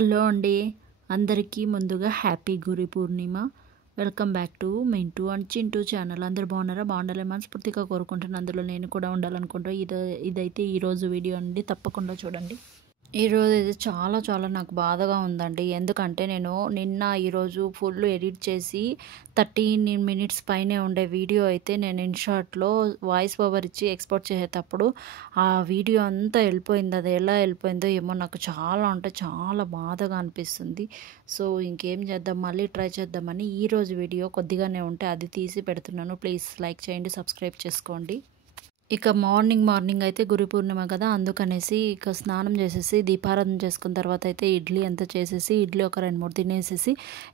Hello అండి. అందరికీ ముందుగా happy Guru Purnima. Welcome back to Mintu and Chintu channel. అందరూ బాగున్నారా? బాగుండాలని మనస్ఫూర్తిగా కోరుకుంటున్నాను. అందులో నేను కూడా ఉండాలనుకుంటా. ఇదైతే ఈరోజు వీడియో అండి. తప్పకుండా చూడండి. ఈరోజు అయితే చాలా నాకు బాధగా ఉందండి. ఎందుకంటే నేను ఈరోజు ఫుల్ ఎడిట్ చేసి 13 మినిట్స్ పైనే ఉండే వీడియో అయితే నేను ఇన్‌షార్ట్‌లో వాయిస్ ఓవర్ ఇచ్చి ఎక్స్‌పోర్ట్ చేసేటప్పుడు ఆ వీడియో అంతా వెళ్ళిపోయింది. అది ఎలా వెళ్ళిపోయిందో ఏమో నాకు చాలా అంటే చాలా బాధగా అనిపిస్తుంది. సో, ఇంకేం చేద్దాం, మళ్ళీ ట్రై చేద్దామని ఈరోజు వీడియో కొద్దిగానే ఉంటే అది తీసి పెడుతున్నాను. ప్లీజ్ లైక్ చేయండి, సబ్స్క్రైబ్ చేసుకోండి. ఇక మార్నింగ్ అయితే గురు పూర్ణిమ కదా, అందుకనేసి ఇక స్నానం చేసేసి దీపారాధన చేసుకున్న తర్వాత అయితే ఇడ్లీ అంతా చేసేసి ఇడ్లీ ఒక 2, 3 తినేసేసి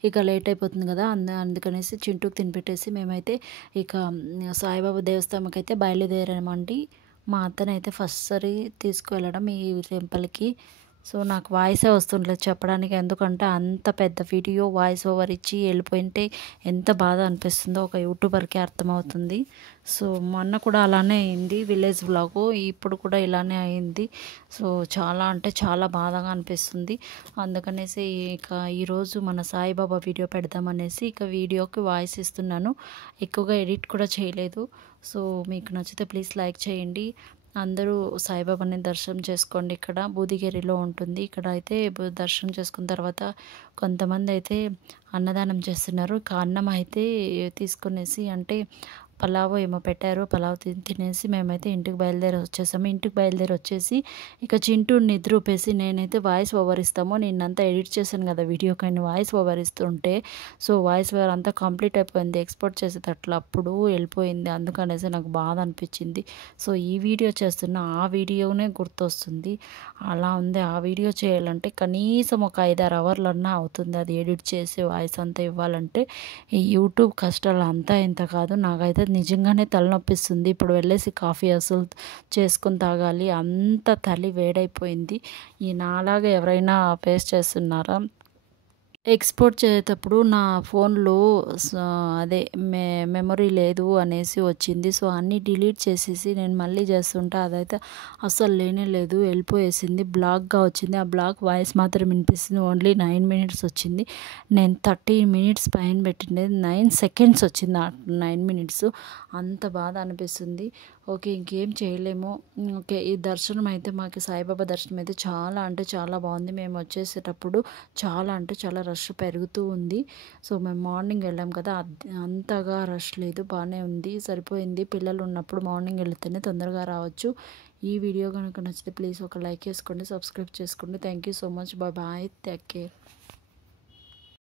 ఇక లేట్ అయిపోతుంది కదా, అందుకనేసి చింటూకి తినిపెట్టేసి మేమైతే ఇక సాయిబాబా దేవస్థానంకి అయితే బయలుదేరామండి. మా అత్తనైతే ఫస్ట్ సారి తీసుకువెళ్ళడం ఈ టెంపుల్కి. సో, నాకు వాయిసే వస్తుండలేదు చెప్పడానికి. ఎందుకంటే అంత పెద్ద వీడియో వాయిస్ ఓవర్ ఇచ్చి వెళ్ళిపోయింటే ఎంత బాధ అనిపిస్తుందో ఒక యూట్యూబర్కే అర్థమవుతుంది. సో, మొన్న కూడా అలానే అయింది విలేజ్ వ్లాగు. ఇప్పుడు కూడా ఇలానే అయింది. సో, చాలా అంటే చాలా బాధగా అనిపిస్తుంది. అందుకనేసి ఇక ఈరోజు మన సాయిబాబా వీడియో పెడదామనేసి ఇక వీడియోకి వాయిస్ ఇస్తున్నాను. ఎక్కువగా ఎడిట్ కూడా చేయలేదు. సో, మీకు నచ్చితే ప్లీజ్ లైక్ చేయండి. అందరూ సాయిబాబాని దర్శనం చేసుకోండి. ఇక్కడ బూదిగేరిలో ఉంటుంది. ఇక్కడ అయితే దర్శనం చేసుకున్న తర్వాత కొంతమంది అయితే అన్నదానం చేస్తున్నారు. ఇక అన్నం అయితే తీసుకునేసి అంటే పలావ్ ఏమో పెట్టారు. పలావ్ తినేసి మేమైతే ఇంటికి బయలుదేరి వచ్చేసాము. ఇంటికి బయలుదేరి వచ్చేసి ఇక చింటూ నిద్రూపేసి నేనైతే వాయిస్ ఓవర్ ఇస్తాము. నిన్నంతా ఎడిట్ చేశాను కదా వీడియో, కానీ వాయిస్ ఓవర్ ఇస్తుంటే సో వాయిస్ ఓవర్ అంతా కంప్లీట్ అయిపోయింది. ఎక్స్‌పోర్ట్ చేసేటట్లు అప్పుడు వెళ్ళిపోయింది. అందుకనేసి నాకు బాధ అనిపించింది. సో, ఈ వీడియో చేస్తున్న ఆ వీడియోనే గుర్తొస్తుంది. అలా ఉంది. ఆ వీడియో చేయాలంటే కనీసం ఒక 5, 6 అవర్లన్నా అవుతుంది. అది ఎడిట్ చేసి వాయిస్ అంతా ఇవ్వాలంటే ఈ యూట్యూబ్ కష్టాలు అంతా ఇంత కాదు. నాకైతే నిజంగానే తలనొప్పిస్తుంది. ఇప్పుడు వెళ్ళేసి కాఫీ అసలు చేసుకొని తాగాలి. అంత తలి వేడైపోయింది. నాలాగా ఎవరైనా ఫేస్ చేస్తున్నారా? ఎక్స్‌పోర్ట్ చేసేటప్పుడు నా ఫోన్‌లో అదే మెమరీ లేదు అనేసి వచ్చింది. సో, అన్నీ డిలీట్ చేసేసి నేను మళ్ళీ చేస్తుంటే అదైతే అస్సలు లేనే లేదు. వెళ్ళిపోయేసింది. బ్లాక్‌గా వచ్చింది. ఆ బ్లాక్ వాయిస్ మాత్రం వినిపిస్తుంది. ఓన్లీ 9 మినిట్స్ వచ్చింది. నేను 30 మినిట్స్ పైన పెట్టిండేది 9 సెకండ్స్ వచ్చింది. ఆ 9 మినిట్స్. అంత బాధ అనిపిస్తుంది. ఓకే, ఇంకేం చేయలేము. ఓకే, ఈ దర్శనం అయితే మాకు సాయిబాబా దర్శనం అయితే చాలా అంటే చాలా బాగుంది. మేము వచ్చేసేటప్పుడు చాలా అంటే చాలా రష్ పెరుగుతూ ఉంది. సో, మేము మార్నింగ్ వెళ్ళాం కదా, అంతగా రష్ లేదు, బాగానే ఉంది, సరిపోయింది. పిల్లలు ఉన్నప్పుడు మార్నింగ్ వెళితేనే తొందరగా రావచ్చు. ఈ వీడియో కనుక నచ్చితే ప్లీజ్ ఒక లైక్ వేసుకోండి, సబ్స్క్రైబ్ చేసుకోండి. Thank you so much. Bye. Take care.